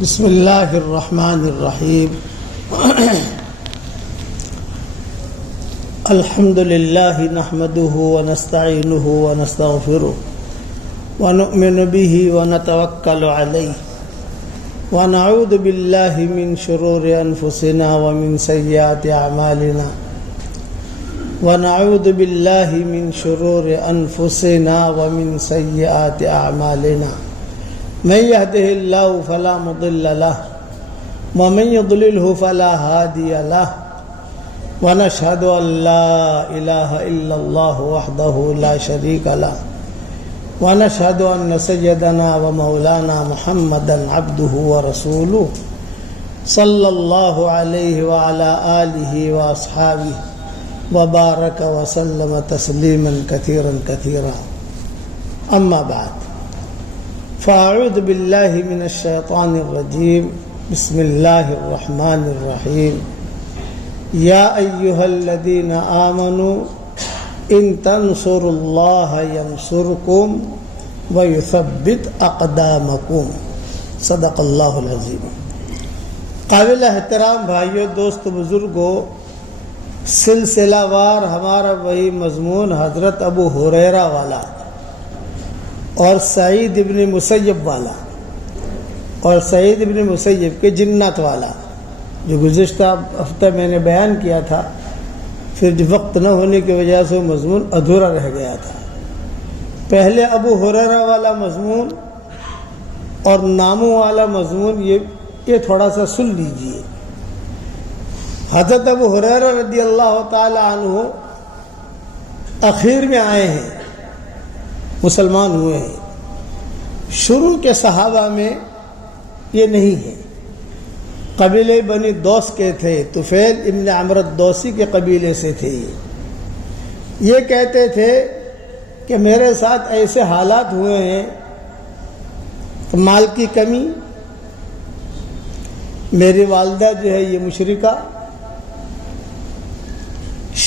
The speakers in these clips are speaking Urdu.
بسم اللہ الرحمن الرحیم الحمد للہ نحمده ونستعینه ونستغفره ونؤمن به ونتوکل علیہ ونعوذ باللہ من شرور انفسنا ومن سیئات اعمالنا ونعوذ باللہ من شرور انفسنا ومن سیئات اعمالنا من يهده الله فلا مضل له ومن يضلله فلا هادي له ونشهد أن لا إله إلا الله وحده لا شريك له ونشهد أن سيدنا ومولانا محمدا عبده ورسوله صلى الله عليه وعلى آله وأصحابه وبارك وسلم تسليما كثيرا كثيرا أما بعد فأعوذ بالله من الشيطان الرجيم بسم الله الرحمن الرحيم يا أيها الذين آمنوا إن تنصروا الله ينصركم ويثبت أقدامكم صدق اللہ العظیم۔ قابل احترام بھائیوں، دوست، بزرگوں، سلسلہ وار ہمارا وہی مضمون حضرت ابو ہریرہ والا اور سعید ابن مسیب والا اور سعید ابن مسیب کے جنات والا جو گزشتہ ہفتہ میں نے بیان کیا تھا، پھر وقت نہ ہونے کی وجہ سے وہ مضمون ادھورا رہ گیا تھا۔ پہلے ابو ہریرہ والا مضمون اور ناموں والا مضمون یہ تھوڑا سا سن لیجئے۔ حضرت ابو ہریرہ رضی اللہ تعالی عنہ اخیر میں آئے ہیں، مسلمان ہوئے ہیں۔ شروع کے صحابہ میں یہ نہیں ہے۔ قبیلے بنی دوس کے تھے، طفیل ابن عمرو الدوسی کے قبیلے سے تھے۔ یہ کہتے تھے کہ میرے ساتھ ایسے حالات ہوئے ہیں کہ مال کی کمی، میری والدہ جو ہے یہ مشرکہ،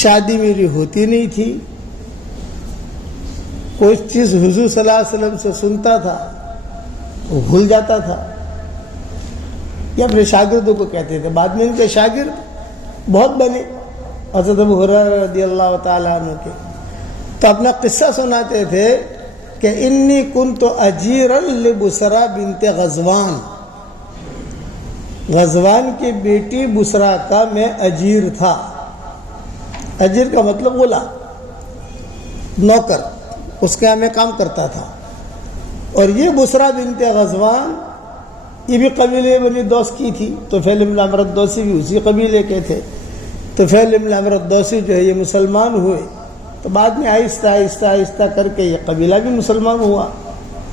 شادی میری ہوتی نہیں تھی، کوئی چیز حضور صلی اللہ علیہ وسلم سے سنتا تھا وہ بھول جاتا تھا، یا اپنے شاگردوں کو کہتے تھے۔ بعد میں ان کے شاگرد بہت بنے حضرت ابو ہریرہ رضی اللہ تعالیٰ عنہ کے، تو اپنا قصہ سناتے تھے کہ انی کنت اجیرا لبسرا بنت غزوان، غزوان کی بیٹی بسرا کا میں اجیر تھا۔ اجیر کا مطلب غلام، نوکر، اس کے یہاں میں کام کرتا تھا۔ اور یہ بسرا بنت غزوان یہ بھی قبیلے بنی دوس کی تھی، طفیل ابن عمرو الدوسی بھی اسی قبیلے کے تھے۔ طفیل ابن عمرو الدوسی جو ہے یہ مسلمان ہوئے، تو بعد میں آہستہ آہستہ آہستہ کر کے یہ قبیلہ بھی مسلمان ہوا،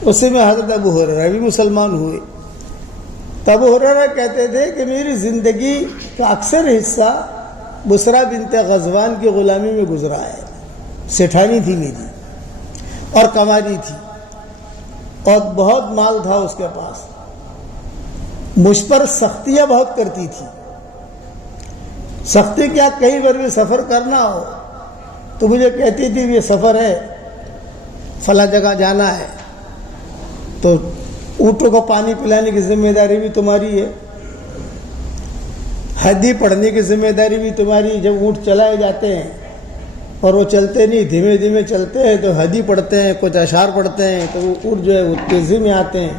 اسی میں حضرت ابو ہریرہ بھی مسلمان ہوئے۔ تو ابو ہریرہ کہتے تھے کہ میری زندگی کا اکثر حصہ بسرا بنت غزوان کی غلامی میں گزرا ہے۔ سیٹھانی تھی میری اور کماری تھی اور بہت مال تھا اس کے پاس، مجھ پر سختیاں بہت کرتی تھی۔ سختی کیا، کہیں پر بھی سفر کرنا ہو تو مجھے کہتی تھی یہ سفر ہے، فلاں جگہ جانا ہے، تو اونٹوں کو پانی پلانے کی ذمہ داری بھی تمہاری ہے، ہدی پڑھنے کی ذمہ داری بھی تمہاری۔ جب اونٹ چلائے جاتے ہیں اور وہ چلتے نہیں، دھیمے دھیمے چلتے ہیں، تو ہدی پڑھتے ہیں، کچھ اشعار پڑھتے ہیں، تو وہ اونٹ جو ہے وہ تیزی میں آتے ہیں،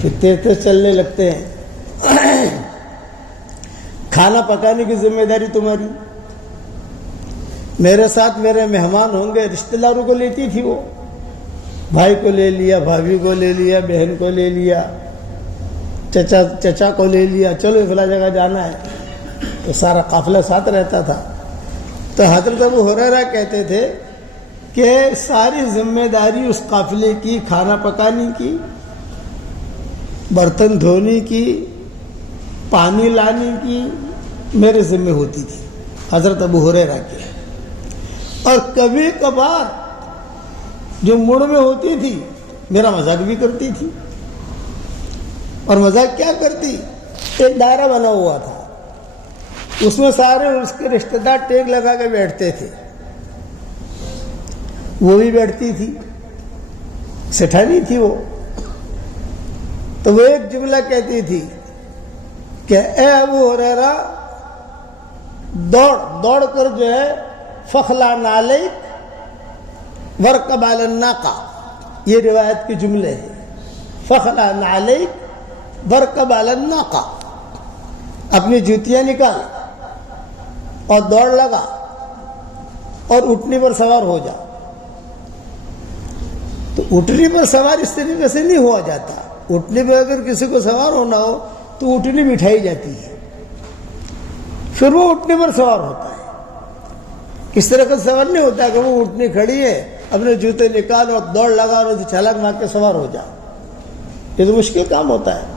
پھر تیز تیز چلنے لگتے ہیں۔ کھانا پکانے کی ذمہ داری تمہاری۔ میرے ساتھ میرے مہمان ہوں گے، رشتہ داروں کو لیتی تھی، وہ بھائی کو لے لیا، بھابھی کو لے لیا، بہن کو لے لیا، چچا کو لے لیا، چلو فلاں جگہ جانا ہے، تو سارا قافلہ ساتھ رہتا تھا۔ تو حضرت ابو ہریرہ کہتے تھے کہ ساری ذمہ داری اس قافلے کی، کھانا پکانے کی، برتن دھونے کی، پانی لانے کی میرے ذمہ ہوتی تھی، حضرت ابو ہریرہ کی۔ اور کبھی کبھار جو موڑ میں ہوتی تھی میرا مذاق بھی کرتی تھی۔ اور مذاق کیا کرتی، ایک دائرہ بنا ہوا تھا، اس میں سارے اس کے رشتہ دار ٹیک لگا کے بیٹھتے تھے، وہ بھی بیٹھتی تھی، سٹھانی تھی وہ۔ تو وہ ایک جملہ کہتی تھی کہ اے ابو ہریرہ دوڑ کر جو ہے فخلا نعلیک ورکب علی الناقہ، یہ روایت کے جملے ہیں، فخلا نعلیک ورکب علی الناقہ، اپنی جوتیاں نکال اور دوڑ لگا اور اٹھنی پر سوار ہو جا۔ تو اٹھنی پر سوار اس طریقے سے نہیں ہوا جاتا، اٹھنی پر اگر کسی کو سوار ہونا ہو تو اٹھنی بٹھائی جاتی ہے، پھر وہ اٹھنے پر سوار ہوتا ہے۔ اس طرح کا سوار نہیں ہوتا کہ وہ اٹھنی کھڑی ہے، اپنے جوتے نکال اور دوڑ لگا اور چھلانگ مار کے سوار ہو جا، یہ تو مشکل کام ہوتا ہے۔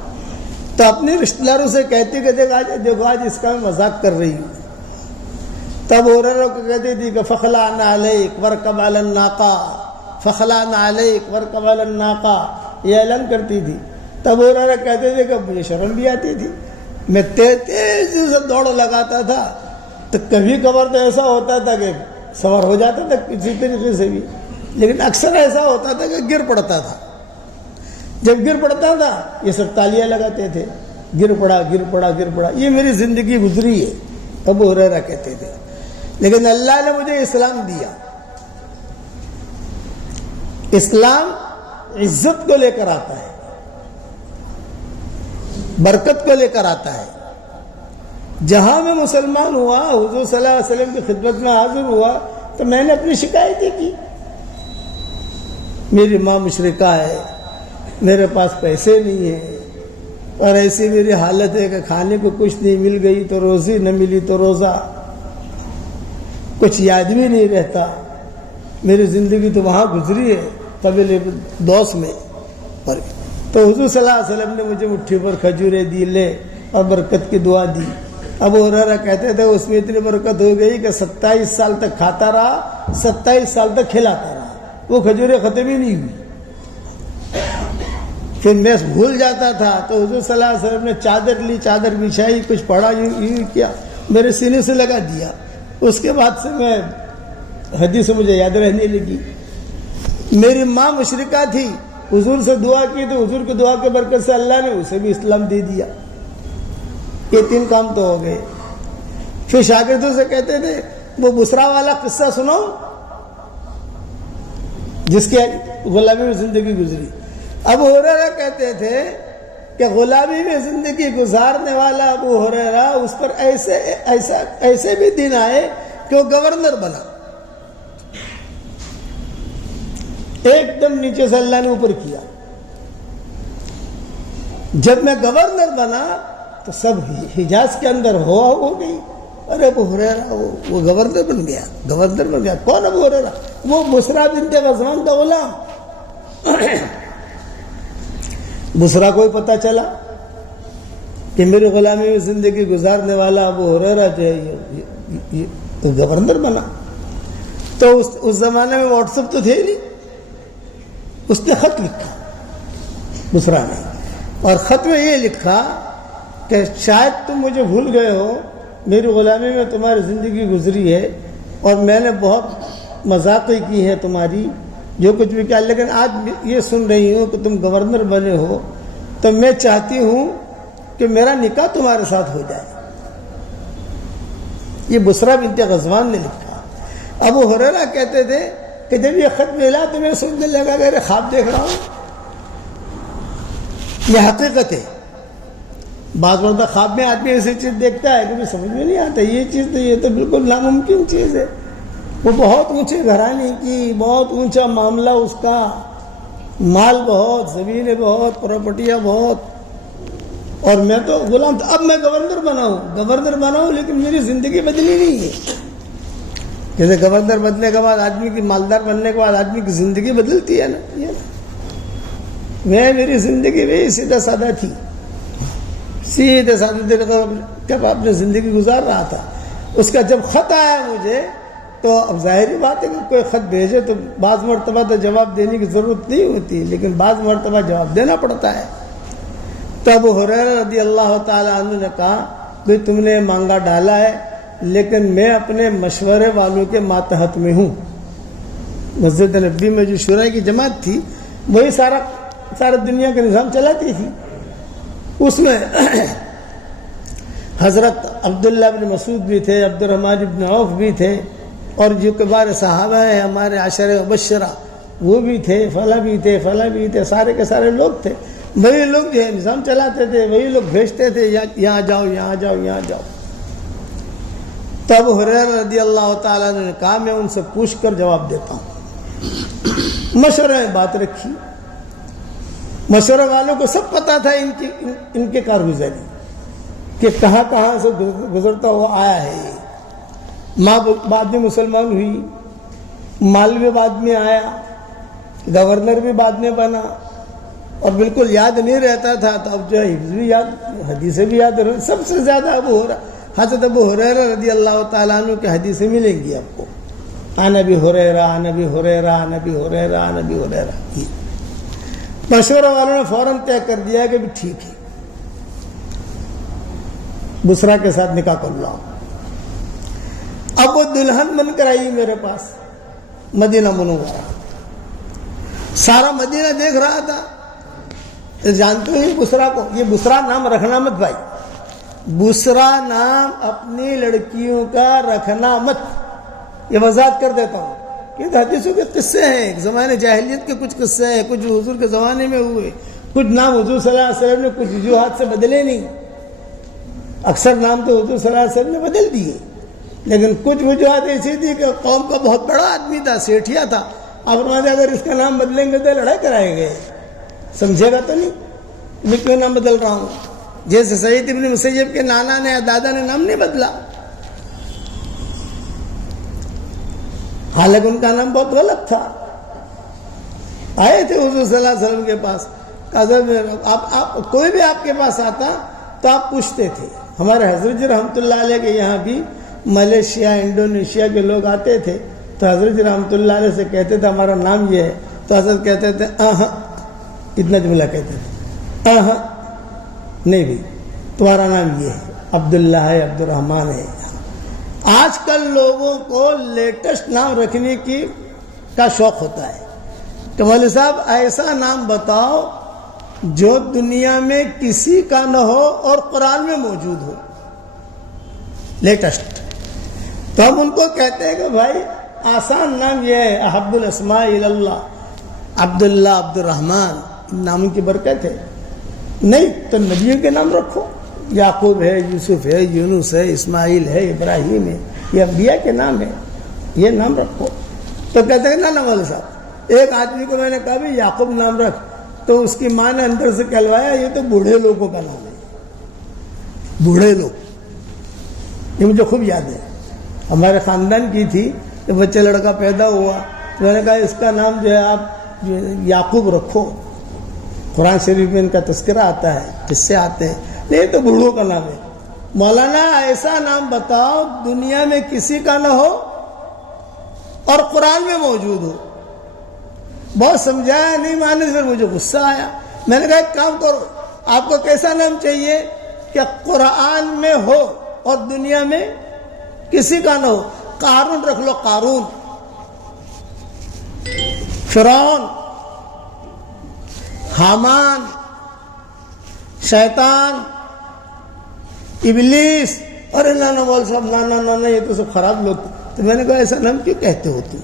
تو اپنے رشتہ داروں سے کہتی کہ دیکھو آج اس کا میں مذاق کر رہی ہوں، تب ہریرہ کو کہتی تھی کہ فخلا نعلیک ورکب علی الناقہ، فخلا نعلیک ورکب علی الناقہ، یہ اعلان کرتی تھی۔ تب ہریرہ کہتے تھے کہ مجھے شرم بھی آتی تھی، میں تیزی سے دوڑ لگاتا تھا تو کبھی کبھار تو ایسا ہوتا تھا کہ سوار ہو جاتا تھا کسی طریقے سے بھی، لیکن اکثر ایسا ہوتا تھا کہ گر پڑتا تھا۔ جب گر پڑتا تھا یہ سب تالیاں لگاتے تھے، گر پڑا گر پڑا گر پڑا، یہ میری زندگی گزری ہے، ابو ہریرہ کہتے تھے۔ لیکن اللہ نے مجھے اسلام دیا، اسلام عزت کو لے کر آتا ہے، برکت کو لے کر آتا ہے۔ جہاں میں مسلمان ہوا، حضور صلی اللہ علیہ وسلم کی خدمت میں حاضر ہوا تو میں نے اپنی شکایتیں کی، میری ماں مشرکہ ہے، میرے پاس پیسے نہیں ہیں، اور ایسی میری حالت ہے کہ کھانے کو کچھ نہیں مل گئی تو روزی، نہ ملی تو روزہ، کچھ یاد بھی نہیں رہتا، میری زندگی تو وہاں گزری ہے قبیلے دوس میں۔ تو حضور صلی اللہ علیہ وسلم نے مجھے مٹھی پر کھجوریں دی، لے، اور برکت کی دعا دی۔ ابو ہریرہ کہتے تھے اس میں اتنی برکت ہو گئی کہ 27 سال تک کھاتا رہا، 27 سال تک کھلاتا رہا، وہ کھجوریں ختم ہی نہیں ہوئی۔ پھر میں بھول جاتا تھا تو حضور صلی اللہ علیہ وسلم نے چادر لی، چادر بچھائی، کچھ پڑھا، یوں کیا، میرے سینے سے لگا دیا۔ اس کے بعد سے میں حدیث مجھے یاد رہنے لگی۔ میری ماں مشرکہ تھی، حضور سے دعا کی تو حضور کی دعا کے برکت سے اللہ نے اسے بھی اسلام دے دیا۔ یہ 3 کام تو ہو گئے۔ پھر شاگردوں سے کہتے تھے وہ بسرا والا قصہ سنو جس کے غلامی میں زندگی گزری۔ ابو ہریرہ کہتے تھے کہ غلامی میں زندگی گزارنے والا ابو ہریرہ، اس پر ایسے بھی دن آئے کہ وہ گورنر بنا، ایک دم نیچے سے اللہ نے اوپر کیا۔ جب میں گورنر بنا تو سب حجاز کے اندر ہو گئی، ارے ابو ہریرہ وہ گورنر بن گیا، گورنر بن گیا۔ کون ابو ہریرہ؟ وہ بسرا بنت غزوان کا غلام۔ بسرا کو ہی پتہ چلا کہ میری غلامی میں زندگی گزارنے والا ابو ہریرہ جو ہے یہ گورنر بنا۔ تو اس زمانے میں واٹس ایپ تو تھے ہی نہیں، اس نے خط لکھا بسرا نے، اور خط میں یہ لکھا کہ شاید تم مجھے بھول گئے ہو، میری غلامی میں تمہاری زندگی گزری ہے اور میں نے بہت مذاقیں کی ہے تمہاری، جو کچھ بھی کیا، لیکن آج یہ سن رہی ہوں کہ تم گورنر بنے ہو تو میں چاہتی ہوں کہ میرا نکاح تمہارے ساتھ ہو جائے۔ یہ بسرا بنت غزوان نے لکھا۔ ابو ہریرہ کہتے تھے کہ جب یہ خط ملا تو میں سوچنے لگا کہ ارے خواب دیکھ رہا ہوں، یہ حقیقت ہے۔ بعض مرتبہ خواب میں آدمی ایسی چیز دیکھتا ہے کہ مجھے سمجھ میں نہیں آتا، یہ چیز تو یہ تو بالکل ناممکن چیز ہے۔ وہ بہت اونچے گھرانے کی، بہت اونچا معاملہ، اس کا مال بہت، زمینیں بہت، پراپرٹیاں بہت، اور میں تو غلام تھا۔ اب میں گورنر بنا ہوں لیکن میری زندگی بدلی نہیں ہے۔ جیسے گورنر بننے کے بعد آدمی کی، مالدار بننے کے بعد آدمی کی زندگی بدلتی ہے نا، میری زندگی بھی سیدھا سادہ تھی، سیدھے سادے طریقے جب اپنی زندگی گزار رہا تھا۔ اس کا جب خط آیا مجھے تو اب ظاہری بات ہے کہ کوئی خط بھیجے تو بعض مرتبہ تو جواب دینے کی ضرورت نہیں ہوتی، لیکن بعض مرتبہ جواب دینا پڑتا ہے۔ تو ابو ہریرہ رضی اللہ تعالیٰ عنہ نے کہا بھئی تم نے مانگا ڈالا ہے، لیکن میں اپنے مشورے والوں کے ماتحت میں ہوں۔ مسجد نبی میں جو شورا کی جماعت تھی وہی سارا دنیا کا نظام چلاتی تھی، اس میں حضرت عبداللہ بن مسعود بھی تھے، عبد الرحمن بن عوف بھی تھے، اور جو کبار صحابہ ہیں ہمارے عشرہ مبشرہ وہ بھی تھے، فلاں بھی تھے، فلاں بھی تھے، سارے کے سارے لوگ تھے. وہی لوگ جو ہے نظام چلاتے تھے، وہی لوگ بھیجتے تھے یہاں جاؤ یہاں جاؤ یہاں جاؤ. تو ابو ہریرہ رضی اللہ تعالیٰ عنہ نے کہا میں ان سے پوچھ کر جواب دیتا ہوں. مشورے میں بات رکھی. مشورے والوں کو سب پتا تھا ان کے کارگزاری کہ کہاں کہاں سے گزرتا ہوا آیا ہے یہ. ماں بعد میں مسلمان ہوئی، مال بھی بعد میں آیا، گورنر بھی بعد میں بنا، اور بالکل یاد نہیں رہتا تھا. تو اب جو ہے حفظ بھی یاد، حدیثیں بھی یاد رہے. سب سے زیادہ حضرت ابو ہریرہ رضی اللہ تعالیٰ عنہ کی حدیثیں ملیں گی آپ کو. عن ابی ہریرہ عن ابی ہریرہ عن ابی ہریرہ عن ابی ہریرہ. مشورہ والوں نے فوراً طے کر دیا کہ ٹھیک ہے، بسرا کے ساتھ نکاح کر لاؤ. اب وہ دلہن بن کر آئی میرے پاس مدینہ منورہ. سارا مدینہ دیکھ رہا تھا. جانتے ہو بسرا کو، یہ بسرا نام رکھنا مت بھائی، بسرا نام اپنی لڑکیوں کا رکھنا مت. یہ وضاحت کر دیتا ہوں کہ حدیثوں کے قصے ہیں، زمانے جاہلیت کے کچھ قصے ہیں، کچھ حضور کے زمانے میں ہوئے، کچھ نام حضور صلی اللہ علیہ وسلم نے کچھ وجوہات سے بدلے نہیں. اکثر نام تو حضور صلی اللہ علیہ وسلم نے بدل دیے، لیکن کچھ وجوہات ایسی تھی کہ قوم کا بہت بڑا آدمی تھا، سیٹھیا تھا. آپ فرماتے اگر اس کا نام بدلیں گے تو لڑائی کرائے گئے. سمجھے گا تو نہیں میں کیوں نام بدل رہا ہوں. جیسے سعید ابن مسیب کے نانا نے یا دادا نے نام نہیں بدلا، حالانکہ ان کا نام بہت غلط تھا. آئے تھے حضور صلی اللہ علیہ وسلم کے پاس، آپ کوئی بھی آپ کے پاس آتا تو آپ پوچھتے تھے. ہمارے حضرت جی رحمۃ اللہ علیہ کے یہاں بھی ملیشیا انڈونیشیا کے لوگ آتے تھے تو حضرت جی رحمۃ اللہ علیہ سے کہتے تھے ہمارا نام یہ ہے، تو حضرت کہتے تھے اتنا جملہ کہتے تھے، نہیں بھی تمہارا نام یہ ہے، عبداللہ ہے، عبد الرحمن ہے. آج کل لوگوں کو لیٹسٹ نام رکھنے کا شوق ہوتا ہے کہ مولوی صاحب ایسا نام بتاؤ جو دنیا میں کسی کا نہ ہو اور قرآن میں موجود ہو، لیٹسٹ. تو ہم ان کو کہتے ہیں کہ بھائی آسان نام یہ ہے، احب الاسماء اللہ، عبداللہ، عبد الرحمن، ناموں کی برکت ہے. نہیں تو نبیوں کے نام رکھو، یعقوب ہے، یوسف ہے، یونس ہے، اسماعیل ہے، ابراہیم ہے، یہ انبیاء کے نام ہے، یہ نام رکھو. تو کہتے ہیں نا مولوی صاحب، ایک آدمی کو میں نے کہا بھی یعقوب نام رکھ، تو اس کی ماں نے اندر سے کہلوایا یہ تو بوڑھے لوگوں کا نام ہے. بوڑھے لوگ، یہ مجھے خوب یاد ہے، ہمارے خاندان کی تھی. جب بچہ لڑکا پیدا ہوا تو میں نے کہا اس کا نام جو ہے آپ یعقوب رکھو، قرآن شریف میں ان کا تذکرہ آتا ہے، کس سے آتے ہیں، نہیں تو بوڑھوں کا نام ہے. مولانا ایسا نام بتاؤ دنیا میں کسی کا نہ ہو اور قرآن میں موجود ہو. بہت سمجھایا، نہیں مانے، پھر مجھے غصہ آیا. میں نے کہا ایک کام کرو، آپ کو کیسا نام چاہیے کہ قرآن میں ہو اور دنیا میں کسی کا نہ ہو. قارون رکھ لو، قارون، فرعون، حامان، شیطان، ابلیس. ارے نانا مول صاحب نا یہ تو سب خراب لوگ تھے. تو میں نے کہا ایسا نام کیوں کہتے ہو تم؟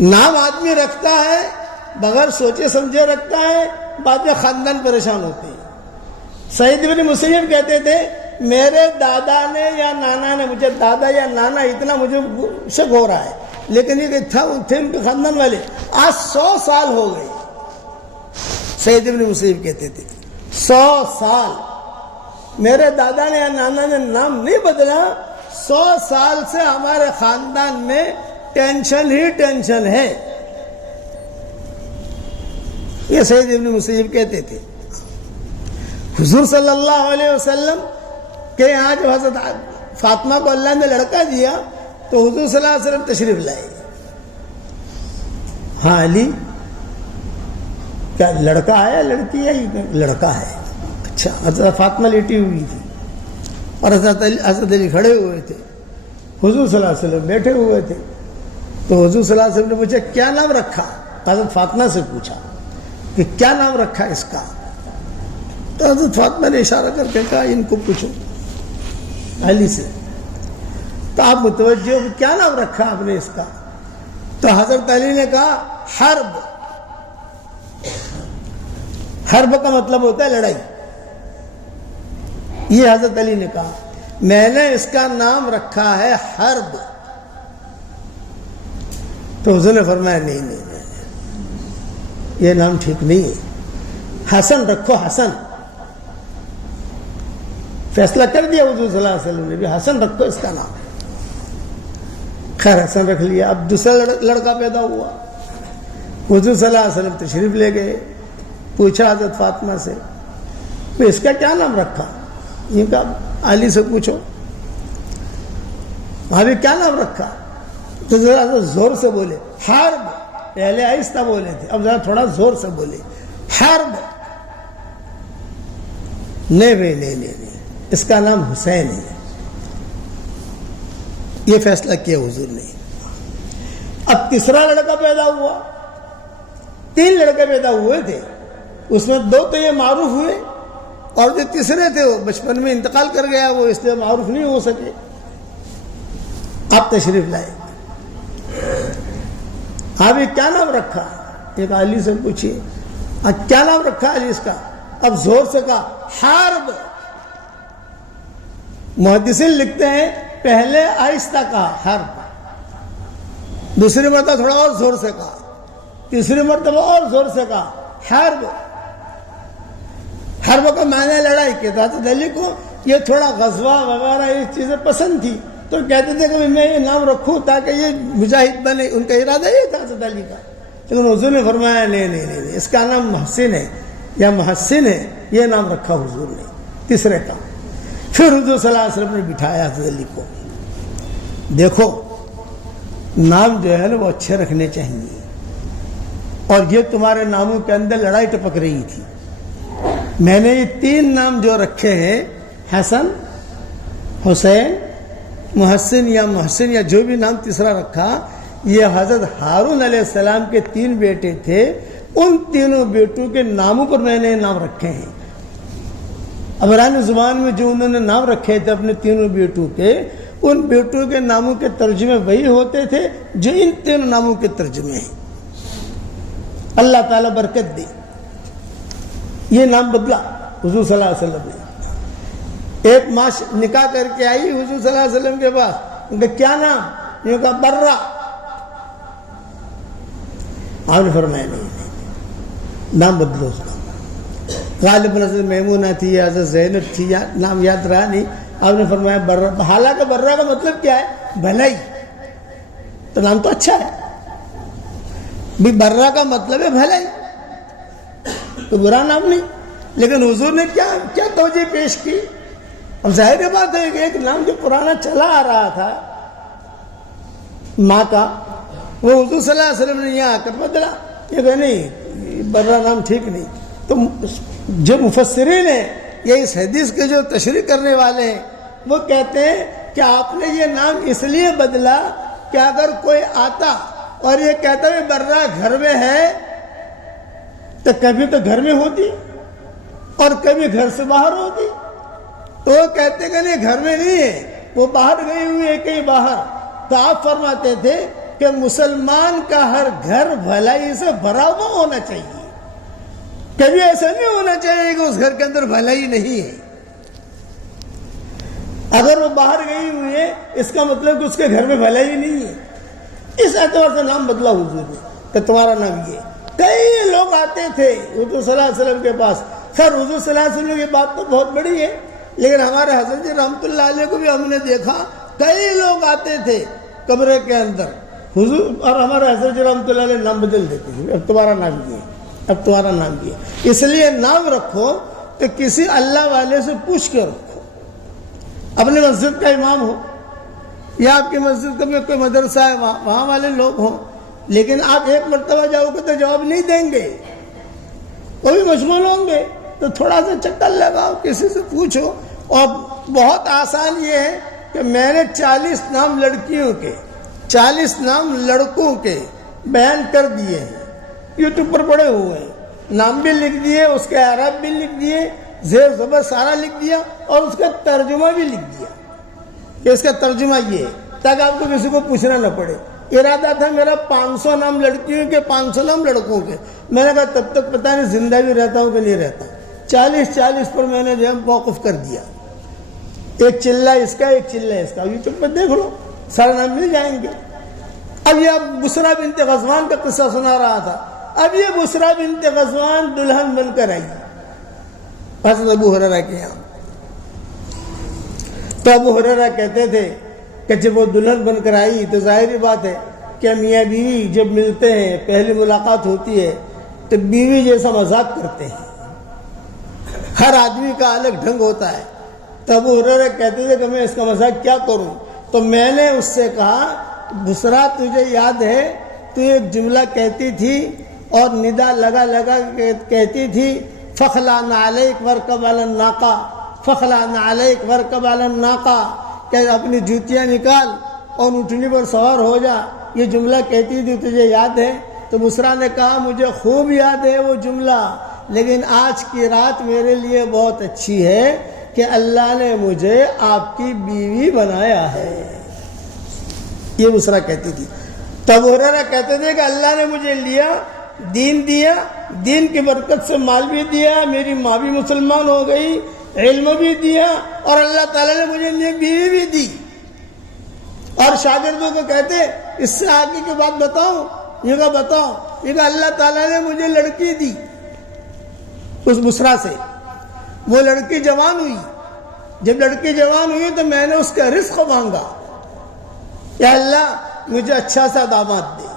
نام آدمی رکھتا ہے بغیر سوچے سمجھے رکھتا ہے، بعد میں خاندان پریشان ہوتے ہیں. سعید بن مسیب کہتے تھے میرے دادا نے یا نانا نے، مجھے دادا یا نانا اتنا مجھے شک ہو رہا ہے، لیکن یہ تھے ان کے خاندان والے، آج 100 سال ہو گئے. سعید بن مسیب کہتے تھے 100 سال میرے دادا نے یا نانا نے نام نہیں بدلا، 100 سال سے ہمارے خاندان میں ٹینشن ہی ٹینشن ہے. یہ سعید ابن مسیب کہتے تھے. حضور صلی اللہ علیہ وسلم کہ یہاں جب حضرت فاطمہ کو اللہ نے لڑکا دیا تو حضور صلی اللہ علیہ وسلم تشریف لائے. ہاں علی کیا لڑکا ہے لڑکی ہے؟ لڑکا ہے. اچھا. حضرت فاطمہ لیٹی ہوئی تھی اور حضرت علی کھڑے ہوئے تھے، حضور صلی اللہ علیہ وسلم بیٹھے ہوئے تھے. تو حضور صلی اللہ علیہ وسلم نے پوچھا کیا نام رکھا؟ حضرت فاطمہ سے پوچھا کہ کیا نام رکھا اس کا؟ تو حضرت فاطمہ نے اشارہ کر کے کہا ان کو پوچھو علی سے. تو آپ متوجہ ہو کیا نام رکھا آپ نے اس کا؟ تو حضرت علی نے کہا حرب. حرب کا مطلب ہوتا ہے لڑائی. یہ حضرت علی نے کہا میں نے اس کا نام رکھا ہے حرب. تو حضور نے فرمایا نہیں یہ نام ٹھیک نہیں ہے, حسن رکھو حسن. فیصلہ کر دیا حضور صلی اللہ علیہ وسلم نے بھی حسن رکھو اس کا نام. خیر حسن رکھ لیا. اب دوسرا لڑکا پیدا ہوا. حضور صلی اللہ علیہ وسلم تشریف لے گئے. پوچھا حضرت فاطمہ سے اس کا کیا نام رکھا؟ یہ کہا علی سے پوچھو وہاں بھی کیا نام رکھا. تو ذرا زور سے بولے حرب. پہلے آہستہ بولے تھے, اب ذرا تھوڑا زور سے بولے حرب. نہیں اس کا نام حسین ہے. یہ فیصلہ کیا حضور نے. اب تیسرا لڑکا پیدا ہوا. 3 لڑکے پیدا ہوئے تھے, اس میں 2 تو یہ معروف ہوئے اور جو تیسرے تھے وہ بچپن میں انتقال کر گیا, وہ اس لیے معروف نہیں ہو سکے. آپ تشریف لائے. آپ یہ کیا نام رکھا؟ ایک علی سے پوچھیے کیا نام رکھا علی اس کا؟ اب زور سے کہا حرب. محدثین لکھتے ہیں پہلے آہستہ کہا حرب, دوسری مرتبہ تھوڑا اور زور سے کہا, تیسری مرتبہ اور زور سے کہا حرب. حرب کا معنی لڑائی کے. تو حضرت علی کو یہ تھوڑا غزوہ وغیرہ یہ چیزیں پسند تھی تو کہتے تھے کہ میں یہ نام رکھوں تاکہ یہ مجاہد بنے. ان کا ارادہ یہ تھا حضرت علی کا. لیکن حضور نے فرمایا نہیں اس کا نام محسن ہے یا محسن ہے. یہ نام رکھا حضور نے تیسرے کا. پھر حضور صلی اللہ علیہ وسلم نے بٹھایا حضرت علی کو. دیکھو نام جو ہے نا وہ اچھے رکھنے چاہیے, اور یہ تمہارے ناموں کے اندر لڑائی ٹپک رہی تھی. میں نے یہ 3 نام جو رکھے ہیں حسن, حسین, محسن یا جو بھی نام تیسرا رکھا, یہ حضرت ہارون علیہ السلام کے 3 بیٹے تھے. ان تینوں بیٹوں کے ناموں پر میں نے نام رکھے ہیں. عبرانی زبان میں جو انہوں نے نام رکھے تھے اپنے تینوں بیٹوں کے, ان بیٹوں کے ناموں کے ترجمے وہی ہوتے تھے جو ان 3 ناموں کے ترجمے ہیں. اللہ تعالیٰ برکت دے. یہ نام بدلا حضور صلی اللہ علیہ وسلم نے. ایک ماں نکاح کر کے آئی حضور صلی اللہ علیہ وسلم کے پاس. ان کا کیا نام؟ یہ کہا برہ. آپ نے فرمایا نہیں نام بدلو اس کا. غالب حضرت میمونہ تھی, حضرت زینب تھی, نام یاد رہا نہیں. آپ نے فرمایا برہ. حالانکہ برہ کا مطلب کیا ہے؟ بھلائی. تو نام تو اچھا ہے بھی. برہ کا مطلب ہے بھلائی, تو برا نام نہیں. لیکن حضور نے کیا توجہ پیش کی. اب ظاہر بات ہے کہ ایک نام جو پرانا چلا آ رہا تھا ماں کا, وہ حضور صلی اللہ علیہ وسلم نے یہاں آ کر بدلا. یہ کہ نہیں برا نام ٹھیک نہیں. تو جو مفسرین ہیں یہ اس حدیث کے جو تشریح کرنے والے ہیں وہ کہتے ہیں کہ آپ نے یہ نام اس لیے بدلا کہ اگر کوئی آتا اور یہ کہتا ہے برا گھر میں ہے, تو کبھی تو گھر میں ہوتی اور کبھی گھر سے باہر ہوتی. تو وہ کہتے کہ نہیں گھر میں نہیں ہے, وہ باہر گئی ہوئی ہے کہیں باہر. تو آپ فرماتے تھے کہ مسلمان کا ہر گھر بھلائی سے بھرا ہوا ہونا چاہیے. کبھی ایسا نہیں ہونا چاہیے کہ اس گھر کے اندر بھلائی نہیں ہے. اگر وہ باہر گئی ہوئی ہے اس کا مطلب کہ اس کے گھر میں بھلائی نہیں ہے. اس اعتبار سے نام بدلا حضور نے کہ تمہارا نام یہ. کئی لوگ آتے تھے حضور صلی اللہ علیہ وسلم کے پاس. خیر حضور صلی اللہ علیہ وسلم کی بات تو بہت بڑی ہے, لیکن ہمارے حضرت رحمۃ اللہ علیہ کو بھی ہم نے دیکھا کئی لوگ آتے تھے کمرے کے اندر حضور, اور ہمارے حضرت رحمۃ اللہ علیہ نام بدل دیتے تھے. اب تمہارا نام یہ, اب تمہارا نام یہ. اس لیے نام رکھو تو کسی اللہ والے سے پوچھ کے رکھو. اپنے مسجد کا امام ہو یا آپ کی مسجد کا کوئی مدرسہ ہے وہاں والے لوگ ہوں, لیکن آپ ایک مرتبہ جاؤ گے تو جواب نہیں دیں گے, وہ بھی مشغول ہوں گے. تو تھوڑا سا چکر لگاؤ, کسی سے پوچھو. اور بہت آسان یہ ہے کہ میں نے 40 نام لڑکیوں کے 40 نام لڑکوں کے بیان کر دیے ہیں, یوٹیوب پر پڑے ہوئے ہیں. نام بھی لکھ دیے, اس کے اعراب بھی لکھ دیے, زیر زبر سارا لکھ دیا اور اس کا ترجمہ بھی لکھ دیا کہ اس کا ترجمہ یہ ہے، تاکہ آپ کو کسی کو پوچھنا نہ پڑے۔ ارادہ تھا میرا 500 نام لڑکیوں کے 500 نام لڑکوں کے، میں نے کہا تب تک پتہ نہیں زندہ بھی رہتا ہوں کہ نہیں رہتا۔ 40 پر میں نے جو ہے موقف کر دیا، ایک چلہ اس کا ایک چلہ اس کا، یوٹیوب پر دیکھ لو سارے نام مل جائیں گے۔ اب یہ بسرا بنت غزوان کا قصہ سنا رہا تھا، اب یہ بسرا بنت غزوان دلہن بن کر آئی حضرت ابو ہریرہ کے یہاں۔ تو ابو ہریرہ کہتے تھے کہ جب وہ دلہن بن کر آئی تو ظاہری بات ہے کہ میاں بیوی جب ملتے ہیں، پہلی ملاقات ہوتی ہے تو بیوی جیسا مذاق کرتے ہیں، ہر آدمی کا الگ ڈھنگ ہوتا ہے۔ تو ابو ہریرہ کہتے تھے کہ میں اس کا مذاق کیا کروں؟ تو میں نے اس سے کہا بسرا تجھے یاد ہے تو ایک جملہ کہتی تھی اور ندا لگا لگا کہتی تھی فخلا نعلیک ورکب علی الناقہ، فخلا نعلیک ورکب علی الناقہ، کہ اپنی جوتیاں نکال اور اونٹنی پر سوار ہو جا، یہ جملہ کہتی تھی تجھے یاد ہے؟ تو بسرا نے کہا مجھے خوب یاد ہے وہ جملہ، لیکن آج کی رات میرے لیے بہت اچھی ہے کہ اللہ نے مجھے آپ کی بیوی بنایا ہے، یہ بسرا کہتی تھی۔ تب ہریرہ کہتے تھے کہ اللہ نے مجھے لیا، دین دیا، دین کی برکت سے مال بھی دیا، میری ماں بھی مسلمان ہو گئی، علم بھی دیا، اور اللہ تعالیٰ نے مجھے نیک بیوی بھی دی۔ اور شاگردوں کو کہتے اس سے آگے کی بات بتاؤ، یہ کہا بتاؤ، یہ کہا اللہ تعالیٰ نے مجھے لڑکی دی اس بسرا سے، وہ لڑکی جوان ہوئی، جب لڑکی جوان ہوئی تو میں نے اس کا رزق مانگا کہ اللہ مجھے اچھا سا داماد دے۔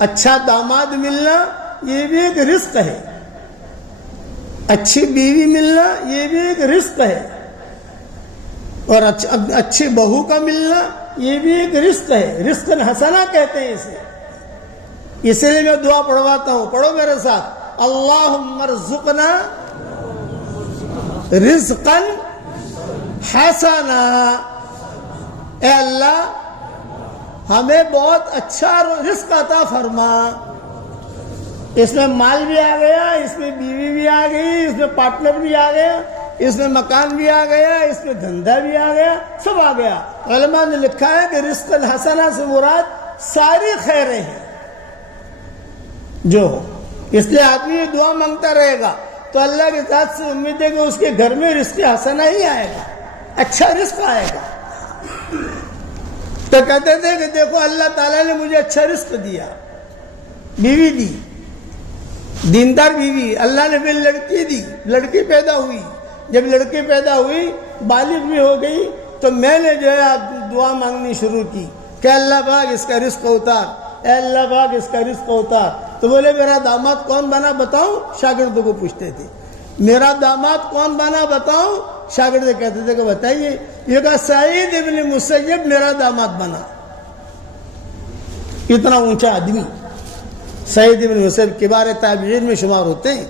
اچھا داماد ملنا یہ بھی ایک رزق ہے، اچھی بیوی ملنا یہ بھی ایک رزق ہے، اور اچھی بہو کا ملنا یہ بھی ایک رزق ہے، رزق حسنہ کہتے ہیں اسے۔ اسی لیے میں دعا پڑھواتا ہوں، پڑھو میرے ساتھ، اللہم ارزقنا رزقا حسنا، اے اللہ ہمیں بہت اچھا رزق عطا فرما۔ اس میں مال بھی آ گیا، اس میں بیوی بھی آ گئی، اس میں پارٹنر بھی آ گیا، اس میں مکان بھی آ گیا، اس میں دھندا بھی آ گیا، سب آ گیا۔ علماء نے لکھا ہے کہ رزق الحسنہ سے مراد ساری خیریں ہیں جو ہو، اس لیے آدمی یہ دعا مانگتا رہے گا تو اللہ کے ذات سے امید ہے کہ اس کے گھر میں رزق حسنہ ہی آئے گا، اچھا رزق آئے گا۔ تو کہتے تھے کہ دیکھو اللہ تعالیٰ نے مجھے اچھا رزق دیا، بیوی دی، دیندار بیوی، اللہ نے پھر لڑکی دی، لڑکی پیدا ہوئی، جب لڑکی پیدا ہوئی بالغ بھی ہو گئی تو میں نے جو ہے دعا مانگنی شروع کی کہ اللہ پاک اس کا رزق اتار، اے اللہ پاک اس کا رزق اتار۔ تو بولے میرا داماد کون بنا بتاؤں؟ شاگردوں کو پوچھتے تھے میرا داماد کون بنا بتاؤں؟ شاگرد کہتے تھے کہ بتائیے، یہ کہا سعید ابن مسیب میرا داماد بنا۔ اتنا اونچا آدمی سعید ابن مسیب کبار تابعین میں شمار ہوتے ہیں،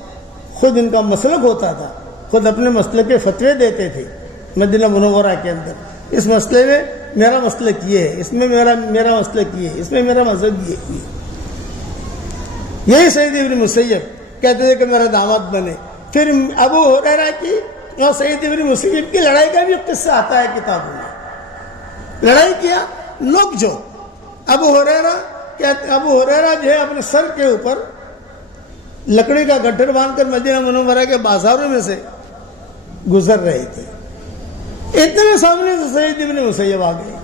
خود ان کا مسلک ہوتا تھا، خود اپنے مسلک کے فتوے دیتے تھے مدینہ منورہ کے اندر، اس مسئلے میں میرا مسلک یہ ہے، اس میں میرا مسلک یہ ہے، اس میں میرا مذہب یہ ہے۔ یہی سعید ابن مسیب کہتے تھے کہ میرا داماد بنے۔ پھر ابو ہریرہ کی اور سعید ابن مسیب کی لڑائی کا بھی قصہ آتا ہے کتابوں میں۔ لڑائی کیا، نوک جھوک۔ ابو ہریرہ جو ہے اپنے سر کے اوپر لکڑی کا گٹھر باندھ کر مدینہ منورہ کے بازاروں میں سے گزر رہے تھے، اتنے سامنے سے سعید ابن مسیب آ گئے۔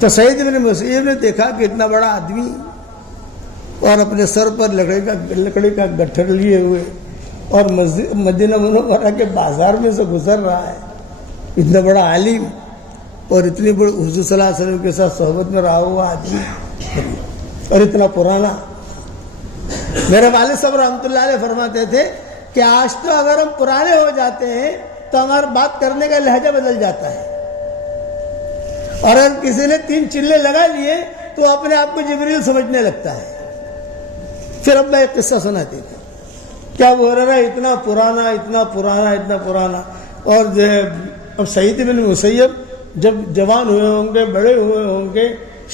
تو سعید ابن مسیب نے دیکھا کہ اتنا بڑا آدمی اور اپنے سر پر لکڑی کا گٹھر لیے ہوئے اور مدینہ منورہ کے بازار میں سے گزر رہا ہے، اتنا بڑا عالم اور اتنی بڑی حضور صلی اللہ علیہ وسلم کے ساتھ صحبت میں رہا ہوا آدمی اور اتنا پرانا۔ میرے والد صاحب رحمۃ اللہ علیہ فرماتے تھے کہ آج تو اگر ہم پرانے ہو جاتے ہیں تو ہمارا بات کرنے کا لہجہ بدل جاتا ہے، اور اگر کسی نے 3 چلے لگا لیے تو اپنے آپ کو جبریل سمجھنے لگتا ہے۔ پھر اب میں ایک قصہ سناتے تھے کیا ابو ہریرہ اتنا پرانا، اور جو ہے اب سعید بن مسیب جب جوان ہوئے ہوں گے، بڑے ہوئے ہوں گے،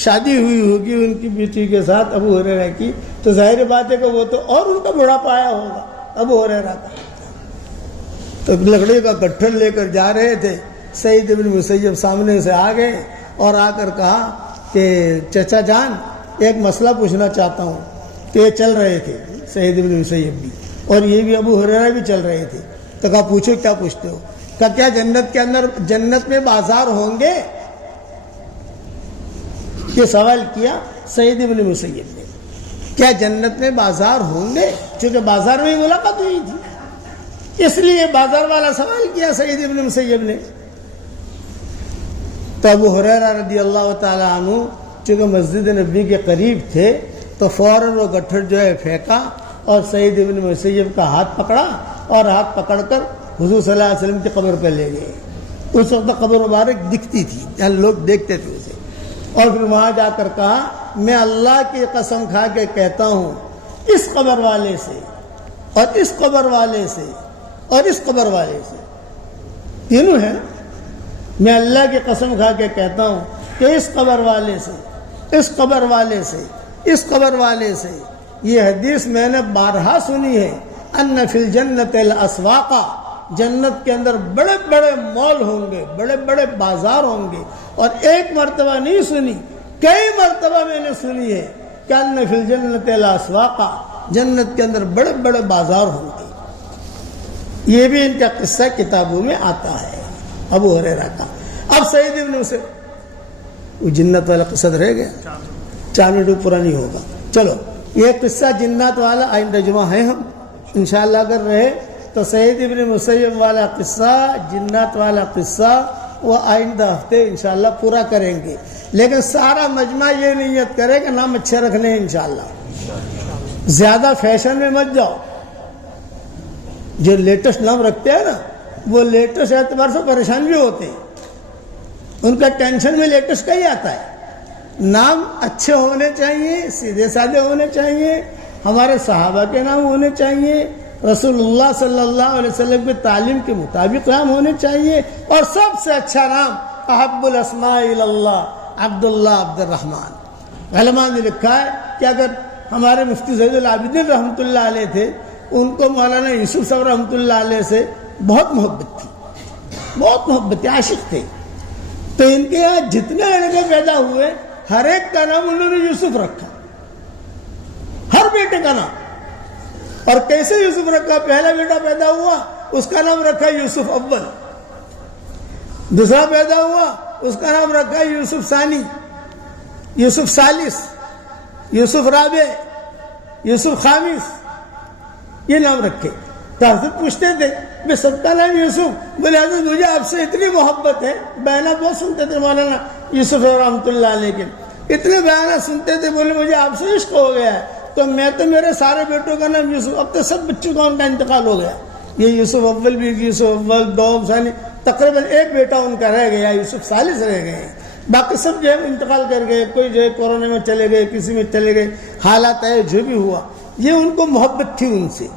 شادی ہوئی ہوگی ان کی بیٹی کے ساتھ ابو ہریرہ کی، تو ظاہر بات ہے کہ وہ تو اور ان کا بڑھاپا آیا ہوگا، ابو ہریرہ کا. تو لکڑی کا گٹھڑ لے کر جا رہے تھے. سعید بن مسیب سامنے سے آ گئے اور آ کر کہا کہ چچا جان ایک مسئلہ پوچھنا چاہتا ہوں. کہ یہ چل رہے تھے سعید بن مسیب بھی اور یہ بھی ابو ہریرہ بھی چل رہے تھے. تو کہا پوچھو کیا پوچھتے ہو. کہا کیا جنت کے اندر جنت میں بازار ہوں گے؟ یہ سوال کیا سعید بن مسیب نے. کیا جنت میں بازار ہوں گے؟ چونکہ بازار میں ہی ملاقات ہوئی تھی اس لیے بازار والا سوال کیا سعید بن مسیب نے. تو ابو ہریرہ رضی اللہ تعالیٰ عنہ چونکہ مسجد نبی کے قریب تھے تو فوراً وہ گٹھڑ جو ہے پھینکا اور سعید بن مسیب کا ہاتھ پکڑا اور ہاتھ پکڑ کر حضور صلی اللہ علیہ وسلم کی قبر پہ لے گئے. اس وقت قبر مبارک دکھتی تھی یہاں لوگ دیکھتے تھے اسے. اور پھر وہاں جا کر کہا میں اللہ کی قسم کھا کے کہتا ہوں اس قبر والے سے اور اس قبر والے سے اور اس قبر والے سے تینوں ہیں. میں اللہ کی قسم کھا کے کہتا ہوں کہ اس قبر والے سے اس قبر والے سے اس قبر والے سے یہ حدیث میں نے بارہا سنی ہے. ان فی الجنت الاسواقا جنت کے اندر بڑے بڑے مال ہوں گے بڑے بڑے بازار ہوں گے. اور ایک مرتبہ نہیں سنی کئی مرتبہ میں نے سنی ہے کہ ان فی الجنت الاسواقا جنت کے اندر بڑے بڑے بازار ہوں گے. یہ بھی ان کا قصہ کتابوں میں آتا ہے ابو ہریرہ کا. اب سعید ابن مسیب وہ جنت والا قصہ رہ گیا 4 منٹ پورا نہیں ہوگا. چلو یہ قصہ جنات والا آئندہ جمعہ ہے ہم انشاءاللہ اگر رہے تو سعید ابن مسیب والا قصہ جنات والا قصہ وہ آئندہ ہفتے انشاءاللہ پورا کریں گے. لیکن سارا مجمع یہ نیت کرے کہ نام اچھے رکھنے ہیں انشاءاللہ. زیادہ فیشن میں مت جاؤ. جو لیٹسٹ نام رکھتے ہیں نا وہ لیٹسٹ اعتبار سے پریشان بھی ہوتے ہیں. ان کا ٹینشن میں لیٹسٹ کا ہی آتا ہے. نام اچھے ہونے چاہیے سیدھے سادے ہونے چاہیے. ہمارے صحابہ کے نام ہونے چاہیے. رسول اللہ صلی اللہ علیہ وسلم کی تعلیم کے مطابق نام ہونے چاہیے. اور سب سے اچھا نام احب الاسماء اللہ عبداللہ عبد الرحمن. علماء نے لکھا ہے کہ اگر ہمارے مفتی زید العابدین رحمۃ اللہ علیہ تھے ان کو مولانا یوسف صاحب رحمۃ اللہ علیہ سے بہت محبت تھی بہت محبت تھی عاشق تھے. تو ان کے یہاں جتنے لڑکے پیدا ہوئے ہر ایک کا نام انہوں نے یوسف رکھا ہر بیٹے کا نام. اور کیسے یوسف رکھا؟ پہلا بیٹا پیدا ہوا اس کا نام رکھا یوسف اول. دوسرا پیدا ہوا اس کا نام رکھا یوسف ثانی یوسف ثالث یوسف رابع یوسف خامس یہ نام رکھے. تو حضرت پوچھتے تھے میں سب کا نام یوسف. بولے حضرت مجھے آپ سے اتنی محبت ہے. بیانات بہت سنتے تھے مولانا یوسف رحمۃ اللہ علیہ کے اتنے بیانات سنتے تھے. بولے مجھے آپ سے عشق ہو گیا ہے تو میں تو میرے سارے بیٹوں کا نام یوسف. اب تو سب بچوں کا ان کا انتقال ہو گیا. یہ یوسف اول بھی یوسف اول دوم ثانی تقریباً ایک بیٹا ان کا رہ گیا یوسف ثالث رہ گئے. باقی سب جو ہے انتقال کر گئے. کوئی جو ہے کورونا میں چلے گئے کسی میں چلے گئے. حالات ہے جو بھی ہوا یہ ان کو محبت تھی ان سے.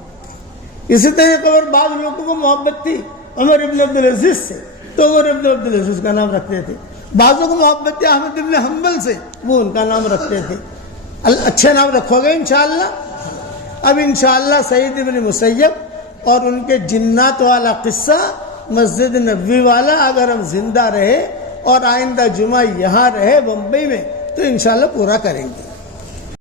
اسی طریقے اور بعض لوگوں کو محبت تھی عمر ابن عبدالعزیز سے تو عمر ابن عبدالعزیز کا نام رکھتے تھے. بعضوں کو محبت تھی احمد ابن حنبل سے وہ ان کا نام رکھتے تھے. اچھے نام رکھو گے انشاءاللہ. اب انشاءاللہ سعید ابن مسیب اور ان کے جنات والا قصہ مسجد نبوی والا اگر ہم زندہ رہے اور آئندہ جمعہ یہاں رہے بمبئی میں تو انشاءاللہ پورا کریں گے.